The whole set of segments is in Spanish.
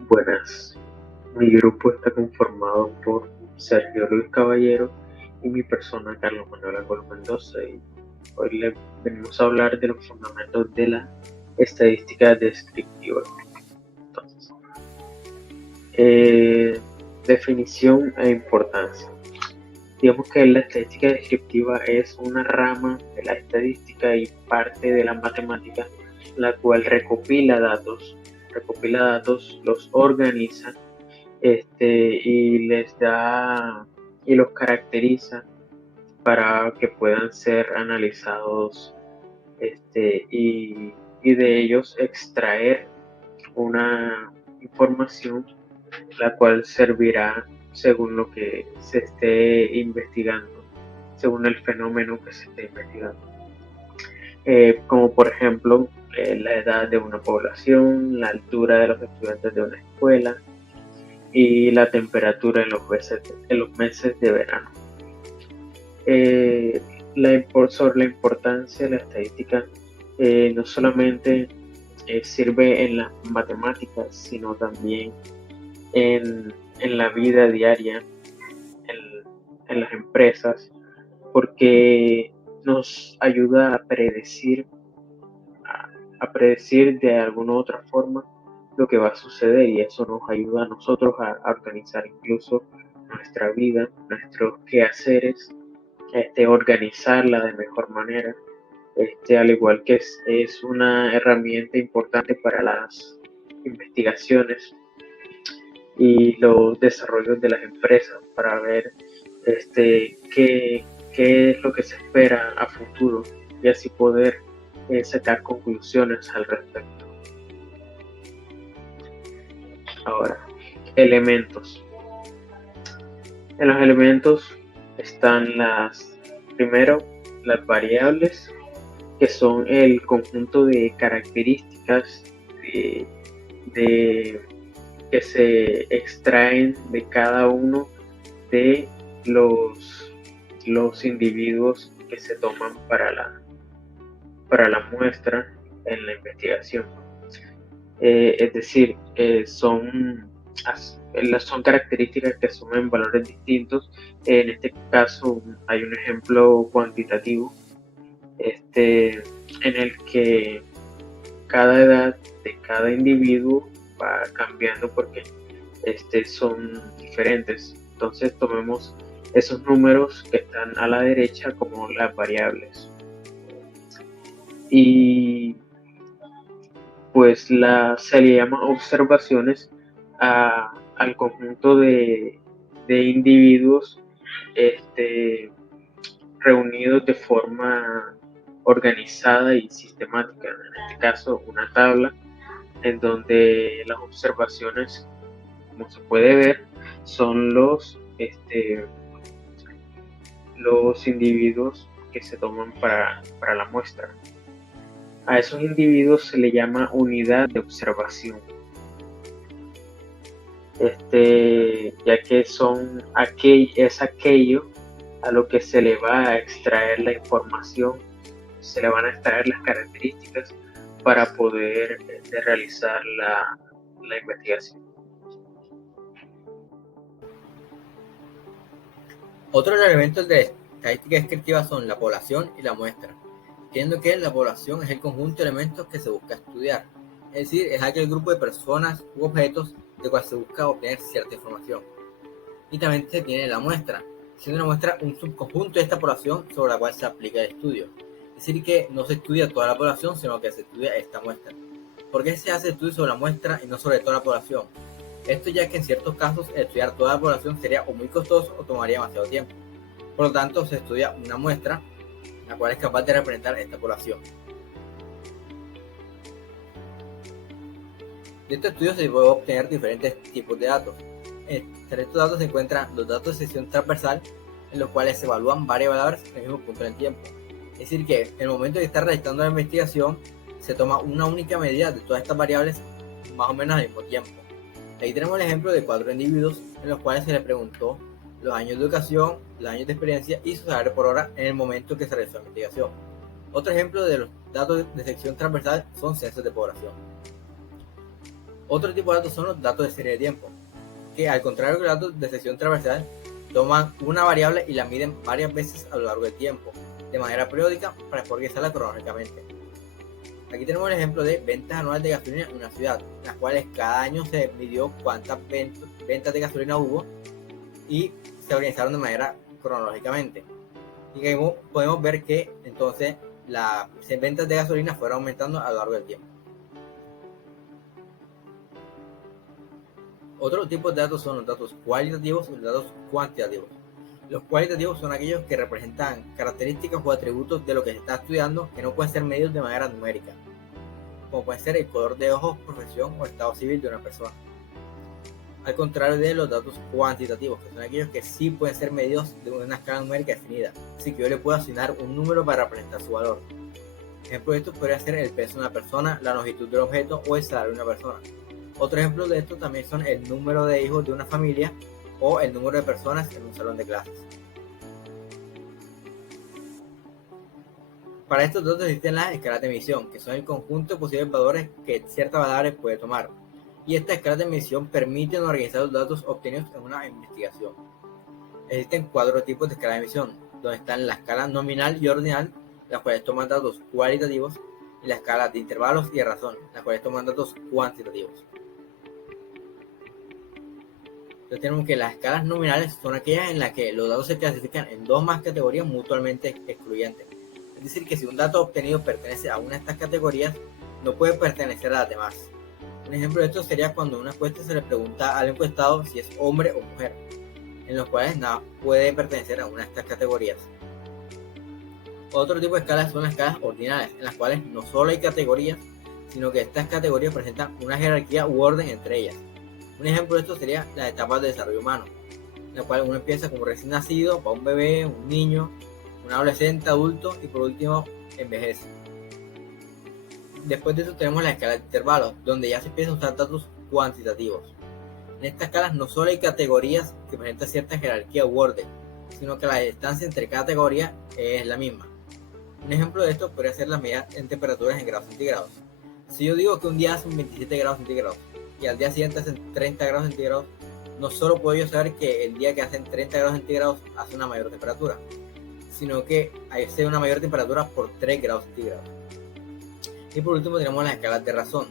Buenas, mi grupo está conformado por Sergio Luis Caballero y mi persona Carlos Manuel Ángel Mendoza, y hoy le venimos a hablar de los fundamentos de la estadística descriptiva. Entonces, definición e importancia. Digamos que la estadística descriptiva es una rama de la estadística y parte de la matemática, la cual recopila datos, los organiza, y les da y los caracteriza para que puedan ser analizados, y de ellos extraer una información la cual servirá según lo que se esté investigando, según el fenómeno que se esté investigando. Como por ejemplo, la edad de una población, la altura de los estudiantes de una escuela y la temperatura en los meses de verano. Sobre la importancia de la estadística, no solamente sirve en las matemáticas, sino también en la vida diaria, en las empresas, porque nos ayuda a predecir de alguna u otra forma lo que va a suceder, y eso nos ayuda a nosotros a organizar incluso nuestra vida, nuestros quehaceres, organizarla de mejor manera, al igual que es una herramienta importante para las investigaciones y los desarrollos de las empresas para ver qué es lo que se espera a futuro, y así poder sacar conclusiones al respecto. Ahora, elementos. En los elementos están primero, las variables, que son el conjunto de características que se extraen de cada uno de los individuos que se toman para la muestra en la investigación. Es decir, son características que asumen valores distintos. En este caso hay un ejemplo cuantitativo, en el que cada edad de cada individuo va cambiando porque son diferentes. Entonces tomemos esos números que están a la derecha como las variables, y pues se le llama observaciones al conjunto de individuos reunidos de forma organizada y sistemática. En este caso, una tabla en donde las observaciones, como se puede ver, son los individuos que se toman para la muestra. A esos individuos se le llama unidad de observación, ya que es aquello a lo que se le va a extraer la información, se le van a extraer las características para poder realizar la investigación. Otros elementos de estadística descriptiva son la población y la muestra, teniendo que la población es el conjunto de elementos que se busca estudiar, es decir, es aquel grupo de personas u objetos de cual se busca obtener cierta información. Y también se tiene la muestra, siendo una muestra un subconjunto de esta población sobre la cual se aplica el estudio. Es decir, que no se estudia toda la población, sino que se estudia esta muestra. ¿Por qué se hace estudio sobre la muestra y no sobre toda la población? Esto ya que en ciertos casos estudiar toda la población sería o muy costoso o tomaría demasiado tiempo. Por lo tanto, se estudia una muestra, la cual es capaz de representar esta población. De estos estudios se pueden obtener diferentes tipos de datos. Entre estos datos se encuentran los datos de sección transversal, en los cuales se evalúan varias variables en el mismo punto del tiempo. Es decir, que en el momento de estar realizando la investigación, se toma una única medida de todas estas variables más o menos al mismo tiempo. Ahí tenemos el ejemplo de 4 individuos en los cuales se les preguntó los años de educación, los años de experiencia y su salario por hora en el momento que se realizó la investigación. Otro ejemplo de los datos de sección transversal son censos de población. Otro tipo de datos son los datos de serie de tiempo, que al contrario que los datos de sección transversal, toman una variable y la miden varias veces a lo largo del tiempo, de manera periódica para progresarla cronológicamente. Aquí tenemos el ejemplo de ventas anuales de gasolina en una ciudad, en las cuales cada año se midió cuántas ventas de gasolina hubo y se organizaron de manera cronológicamente. Y que podemos ver que entonces las ventas de gasolina fueron aumentando a lo largo del tiempo. Otros tipos de datos son los datos cualitativos y los datos cuantitativos. Los cualitativos son aquellos que representan características o atributos de lo que se está estudiando que no pueden ser medidos de manera numérica, como puede ser el color de ojos, profesión o estado civil de una persona. Al contrario de los datos cuantitativos, que son aquellos que sí pueden ser medidos de una escala numérica definida, así que yo le puedo asignar un número para representar su valor. Ejemplo de esto podría ser el peso de una persona, la longitud del objeto o el salario de una persona. Otro ejemplo de esto también son el número de hijos de una familia o el número de personas en un salón de clases. Para estos datos existen las escalas de medición, que son el conjunto de posibles valores que cierta variable puede tomar. Y estas escalas de medición permiten organizar los datos obtenidos en una investigación. Existen 4 tipos de escala de medición, donde están la escala nominal y ordinal, las cuales toman datos cualitativos, y la escala de intervalos y de razón, las cuales toman datos cuantitativos. Entonces tenemos que las escalas nominales son aquellas en las que los datos se clasifican en 2 más categorías mutuamente excluyentes. Es decir, que si un dato obtenido pertenece a una de estas categorías, no puede pertenecer a las demás. Un ejemplo de esto sería cuando en una encuesta se le pregunta al encuestado si es hombre o mujer, en los cuales nada puede pertenecer a una de estas categorías. Otro tipo de escalas son las escalas ordinales, en las cuales no solo hay categorías, sino que estas categorías presentan una jerarquía u orden entre ellas. Un ejemplo de esto sería las etapas de desarrollo humano, en la cual uno empieza como recién nacido, va un bebé, un niño, un adolescente, adulto y por último envejece. Después de eso tenemos la escala de intervalos, donde ya se empiezan a usar datos cuantitativos. En estas escalas no solo hay categorías que presentan cierta jerarquía u orden, sino que la distancia entre cada categoría es la misma. Un ejemplo de esto podría ser la medida en temperaturas en grados centígrados. Si yo digo que un día hacen 27 grados centígrados y al día siguiente hacen 30 grados centígrados, no solo puedo yo saber que el día que hacen 30 grados centígrados hace una mayor temperatura, sino que hace una mayor temperatura por 3 grados centígrados. Y por último tenemos las escalas de razón,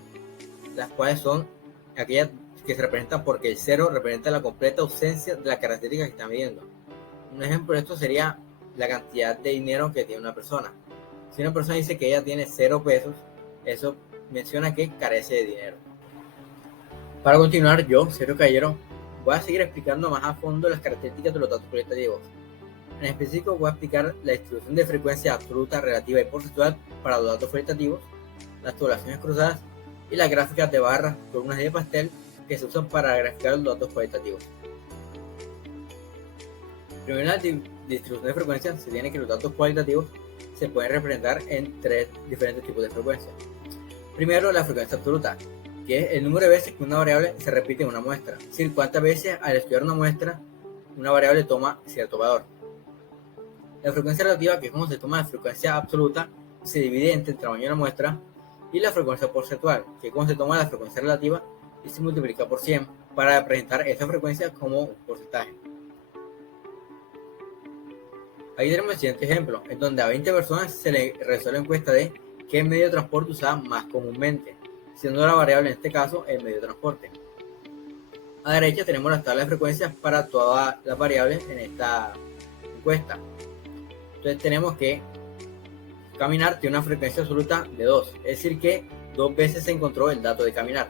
las cuales son aquellas que se representan porque el 0 representa la completa ausencia de las características que están midiendo. Un ejemplo de esto sería la cantidad de dinero que tiene una persona. Si una persona dice que ella tiene 0 pesos, eso menciona que carece de dinero. Para continuar, yo, Sergio Caballero, voy a seguir explicando más a fondo las características de los datos cualitativos. En específico voy a explicar la distribución de frecuencia absoluta, relativa y porcentual para los datos cualitativos, las poblaciones cruzadas y las gráficas de barras, columnas de pastel que se usan para graficar los datos cualitativos. Primero, en la distribución de frecuencia se tiene que los datos cualitativos se pueden representar en 3 diferentes tipos de frecuencia. Primero, la frecuencia absoluta, que es el número de veces que una variable se repite en una muestra, es decir, cuántas veces al estudiar una muestra una variable toma cierto valor. La frecuencia relativa, que es como se toma la frecuencia absoluta, se divide entre el tamaño de la muestra, y la frecuencia porcentual, que es como se toma la frecuencia relativa y se multiplica por 100 para representar esa frecuencia como un porcentaje. Aquí tenemos el siguiente ejemplo, en donde a 20 personas se les realizó la encuesta de qué medio de transporte usaban más comúnmente, siendo la variable en este caso el medio de transporte. A la derecha tenemos las tablas de frecuencias para todas las variables en esta encuesta. Entonces tenemos que caminar tiene una frecuencia absoluta de 2, es decir que 2 veces se encontró el dato de caminar.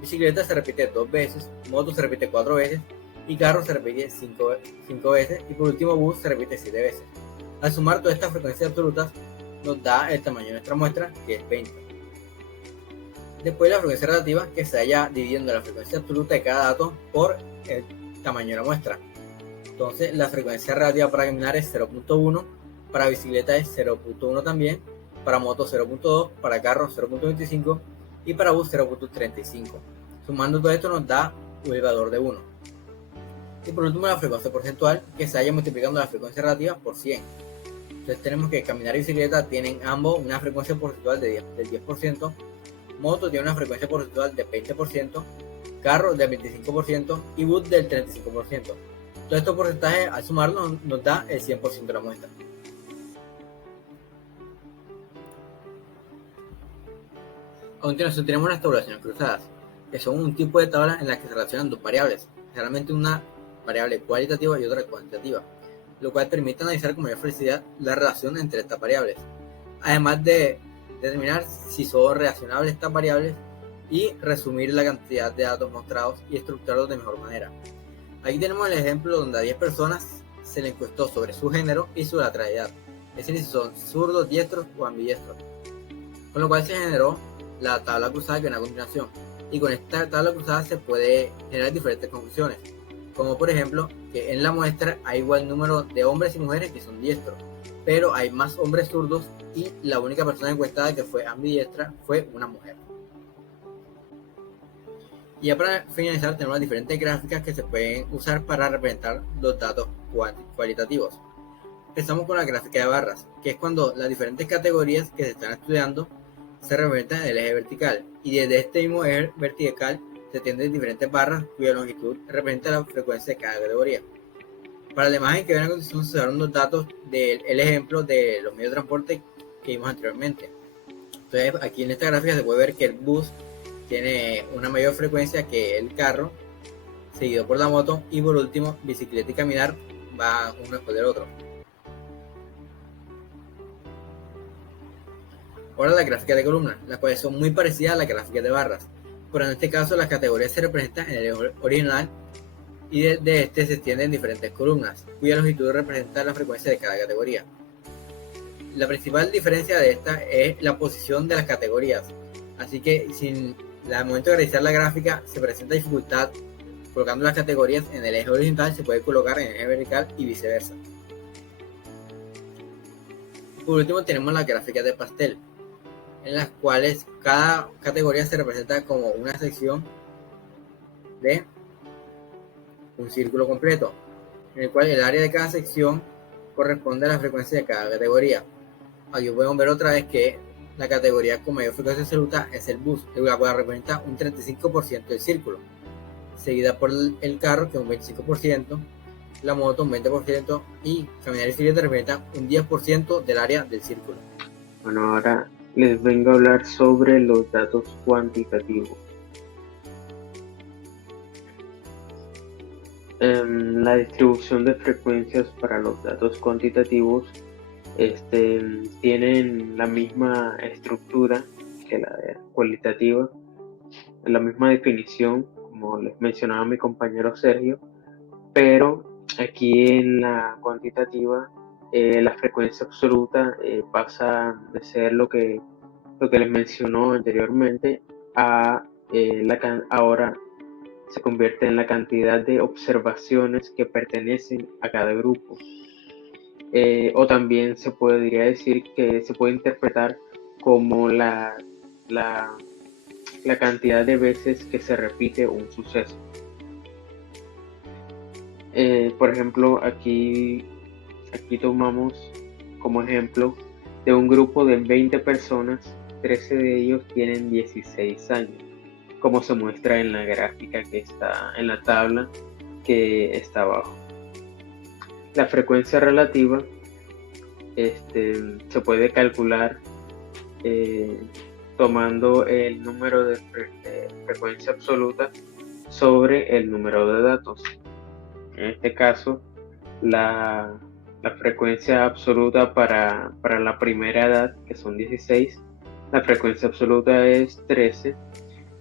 Bicicleta se repite 2 veces, moto se repite 4 veces y carro se repite 5 veces y por último bus se repite 7 veces. Al sumar todas estas frecuencias absolutas nos da el tamaño de nuestra muestra, que es 20. Después la frecuencia relativa, que se haya dividiendo la frecuencia absoluta de cada dato por el tamaño de la muestra. Entonces la frecuencia relativa para caminar es 0.1, para bicicleta es 0.1 también, para moto 0.2, para carro 0.25 y para bus 0.35. Sumando todo esto nos da un valor de 1. Y por último la frecuencia porcentual, que se haya multiplicando la frecuencia relativa por 100. Entonces tenemos que caminar y bicicleta tienen ambos una frecuencia porcentual del 10%, moto tiene una frecuencia porcentual del 20%, carro del 25% y bus del 35%. Todos estos porcentajes al sumarlos nos da el 100% de la muestra. A continuación tenemos las tabulaciones cruzadas, que son un tipo de tabla en la que se relacionan dos variables, generalmente una variable cualitativa y otra cuantitativa, lo cual permite analizar con mayor facilidad la relación entre estas variables, además de determinar si son relacionables estas variables y resumir la cantidad de datos mostrados y estructurarlos de mejor manera. Aquí tenemos el ejemplo donde a 10 personas se le encuestó sobre su género y su lateralidad, es decir, si son zurdos, diestros o ambidiestros, con lo cual se generó la tabla cruzada que viene a continuación, y con esta tabla cruzada se puede generar diferentes conclusiones, como por ejemplo que en la muestra hay igual número de hombres y mujeres que son diestros, pero hay más hombres zurdos y la única persona encuestada que fue ambidiestra fue una mujer. Y ya para finalizar tenemos las diferentes gráficas que se pueden usar para representar los datos cualitativos. Empezamos con la gráfica de barras, que es cuando las diferentes categorías que se están estudiando se representan en el eje vertical, y desde este mismo eje vertical se tienden diferentes barras cuya longitud representa la frecuencia de cada categoría. Para la imagen que ven a continuación se dan los datos del ejemplo de los medios de transporte que vimos anteriormente. Entonces aquí en esta gráfica se puede ver que el bus tiene una mayor frecuencia que el carro, seguido por la moto, y por último bicicleta y caminar va uno después del otro. Ahora la gráfica de columnas, las cuales son muy parecidas a las gráficas de barras, pero en este caso las categorías se representan en el eje original y de este se extienden diferentes columnas, cuya longitud representa la frecuencia de cada categoría. La principal diferencia de esta es la posición de las categorías, así que si al momento de realizar la gráfica se presenta dificultad colocando las categorías en el eje horizontal, se puede colocar en el eje vertical y viceversa. Por último tenemos las gráficas de pastel, en las cuales cada categoría se representa como una sección de un círculo completo, en el cual el área de cada sección corresponde a la frecuencia de cada categoría. Aquí podemos ver otra vez que la categoría con mayor frecuencia absoluta es el bus, la cual representa un 35% del círculo, seguida por el carro, que es un 25%, la moto un 20% y caminar y bicicleta representan un 10% del área del círculo. Bueno, ahora les vengo a hablar sobre los datos cuantitativos. La distribución de frecuencias para los datos cuantitativos tienen la misma estructura que la cualitativa, la misma definición, como les mencionaba mi compañero Sergio, pero aquí en la cuantitativa la frecuencia absoluta pasa de ser lo que les mencionó anteriormente a ahora se convierte en la cantidad de observaciones que pertenecen a cada grupo. O también se podría decir que se puede interpretar como la cantidad de veces que se repite un suceso. Por ejemplo, aquí tomamos como ejemplo de un grupo de 20 personas, 13 de ellos tienen 16 años, como se muestra en la gráfica que está en la tabla que está abajo. La frecuencia relativa se puede calcular tomando el número de frecuencia absoluta sobre el número de datos. En este caso, la frecuencia absoluta para la primera edad, que son 16, la frecuencia absoluta es 13.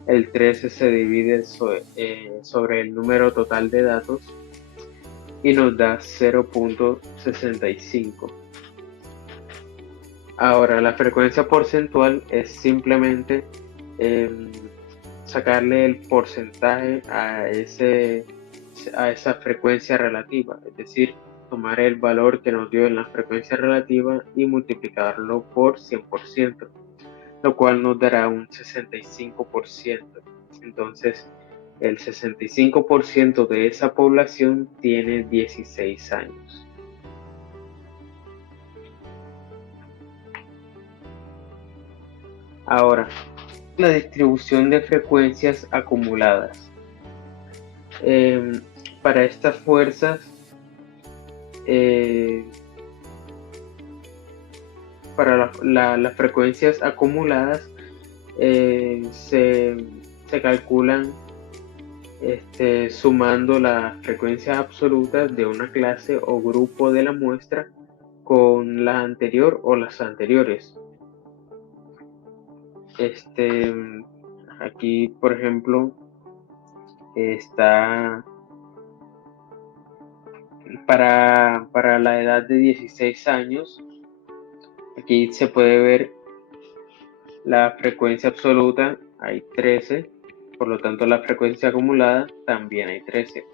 El 13 se divide sobre el número total de datos y nos da 0.65. Ahora, la frecuencia porcentual es simplemente sacarle el porcentaje a esa frecuencia relativa, es decir, tomar el valor que nos dio en la frecuencia relativa y multiplicarlo por 100%, lo cual nos dará un 65%. Entonces, el 65% de esa población tiene 16 años. Ahora, la distribución de frecuencias acumuladas. Para estas fuerzas, para las frecuencias acumuladas, se calculan sumando las frecuencias absolutas de una clase o grupo de la muestra con la anterior o las anteriores. Aquí, por ejemplo, está para la edad de 16 años. Aquí se puede ver la frecuencia absoluta, hay 13, por lo tanto la frecuencia acumulada también hay 13.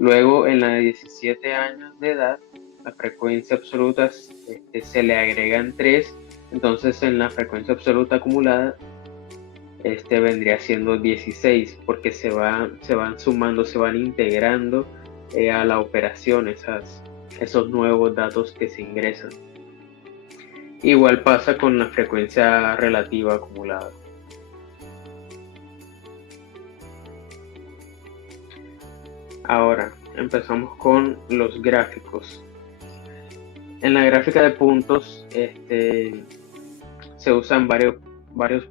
Luego, en la de 17 años de edad, la frecuencia absoluta se le agregan 3, entonces en la frecuencia absoluta acumulada vendría siendo 16, porque se van sumando, se van integrando a la operación esos nuevos datos que se ingresan. Igual pasa con la frecuencia relativa acumulada. Ahora empezamos con los gráficos. En la gráfica de puntos se usan varios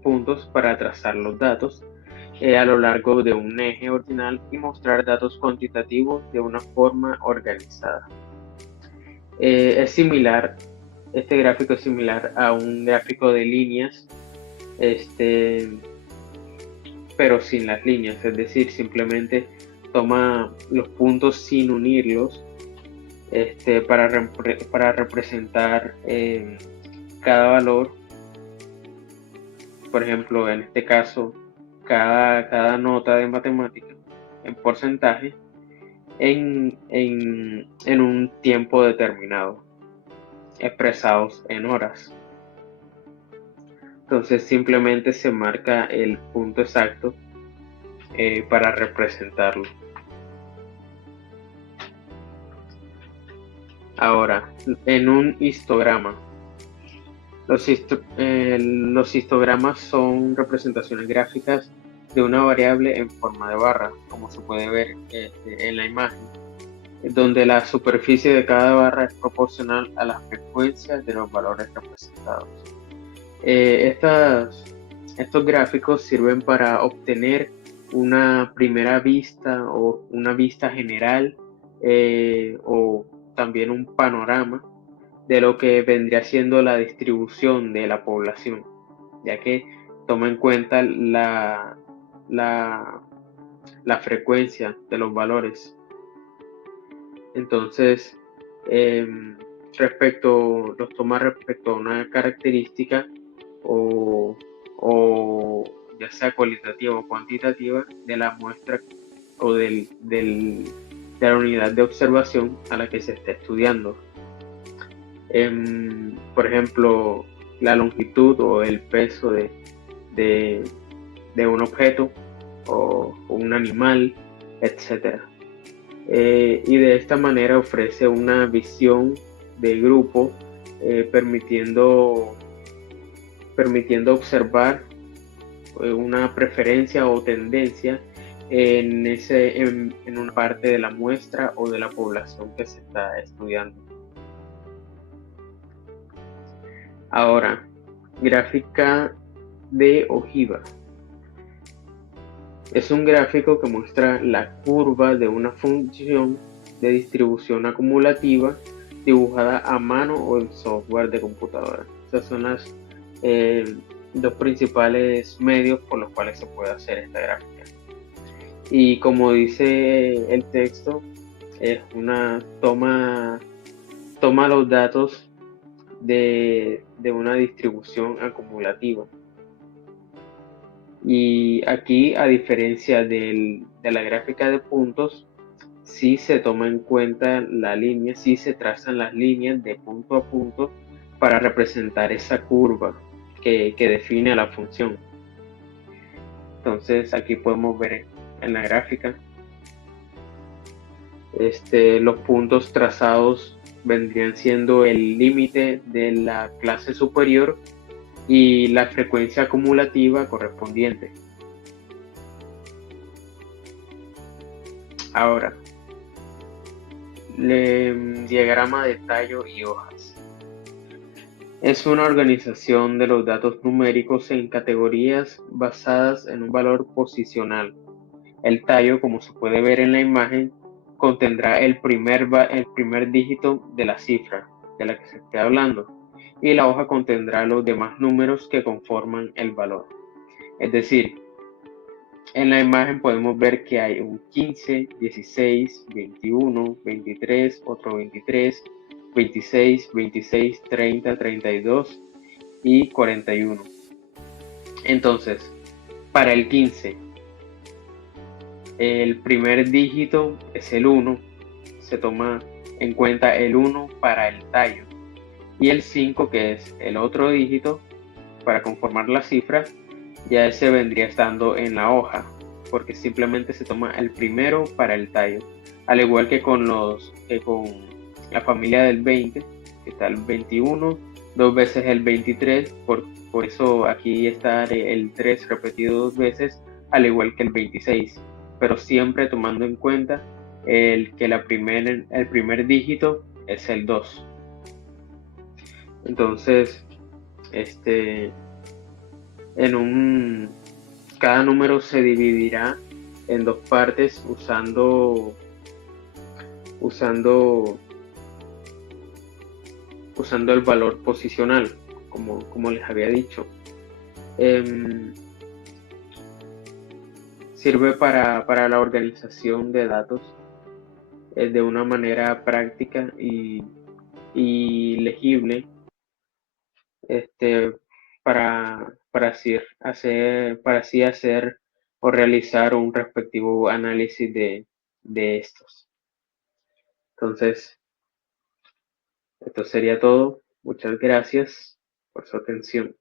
puntos para trazar los datos a lo largo de un eje ordinal y mostrar datos cuantitativos de una forma organizada. Este gráfico es similar a un gráfico de líneas, pero sin las líneas, es decir, simplemente toma los puntos sin unirlos para representar cada valor. Por ejemplo, en este caso, cada nota de matemática en porcentaje en un tiempo determinado, expresados en horas. Entonces simplemente se marca el punto exacto para representarlo. Ahora, en un histograma. Los histogramas son representaciones gráficas de una variable en forma de barra, como se puede ver en la imagen, donde la superficie de cada barra es proporcional a las frecuencias de los valores representados. Estos gráficos sirven para obtener una primera vista o una vista general o también un panorama de lo que vendría siendo la distribución de la población, ya que toma en cuenta la frecuencia de los valores. Entonces, los toma respecto a una característica o ya sea cualitativa o cuantitativa de la muestra o de la unidad de observación a la que se está estudiando. Por ejemplo, la longitud o el peso de un objeto o un animal, etc. Y de esta manera ofrece una visión de grupo, permitiendo observar una preferencia o tendencia en una parte de la muestra o de la población que se está estudiando. Ahora, gráfica de ojiva. Es un gráfico que muestra la curva de una función de distribución acumulativa dibujada a mano o en software de computadora. Esas son las dos principales medios por los cuales se puede hacer esta gráfica. Y como dice el texto, es una toma los datos de una distribución acumulativa. Y aquí, a diferencia de la gráfica de puntos, sí se toma en cuenta la línea, sí se trazan las líneas de punto a punto para representar esa curva que define a la función. Entonces aquí podemos ver en la gráfica los puntos trazados vendrían siendo el límite de la clase superior y la frecuencia acumulativa correspondiente. Ahora, diagrama de tallo y hojas. Es una organización de los datos numéricos en categorías basadas en un valor posicional. El tallo, como se puede ver en la imagen, contendrá el primer dígito de la cifra de la que se esté hablando, y la hoja contendrá los demás números que conforman el valor. Es decir, en la imagen podemos ver que hay un 15, 16, 21, 23, otro 23, 26, 26, 30, 32 y 41. Entonces, para el 15, el primer dígito es el 1, se toma en cuenta el 1 para el tallo, y el 5, que es el otro dígito para conformar la cifra, ya ese vendría estando en la hoja, porque simplemente se toma el primero para el tallo, al igual que con la familia del 20, que está el 21, dos veces el 23, por eso aquí está el 3 repetido dos veces, al igual que el 26, pero siempre tomando en cuenta que el primer dígito es el 2. Entonces, este, en un, cada número se dividirá en dos partes usando, usando el valor posicional, como les había dicho. Sirve para la organización de datos de una manera práctica y legible, este, para así hacer o realizar un respectivo análisis de estos. Entonces, esto sería todo. Muchas gracias por su atención.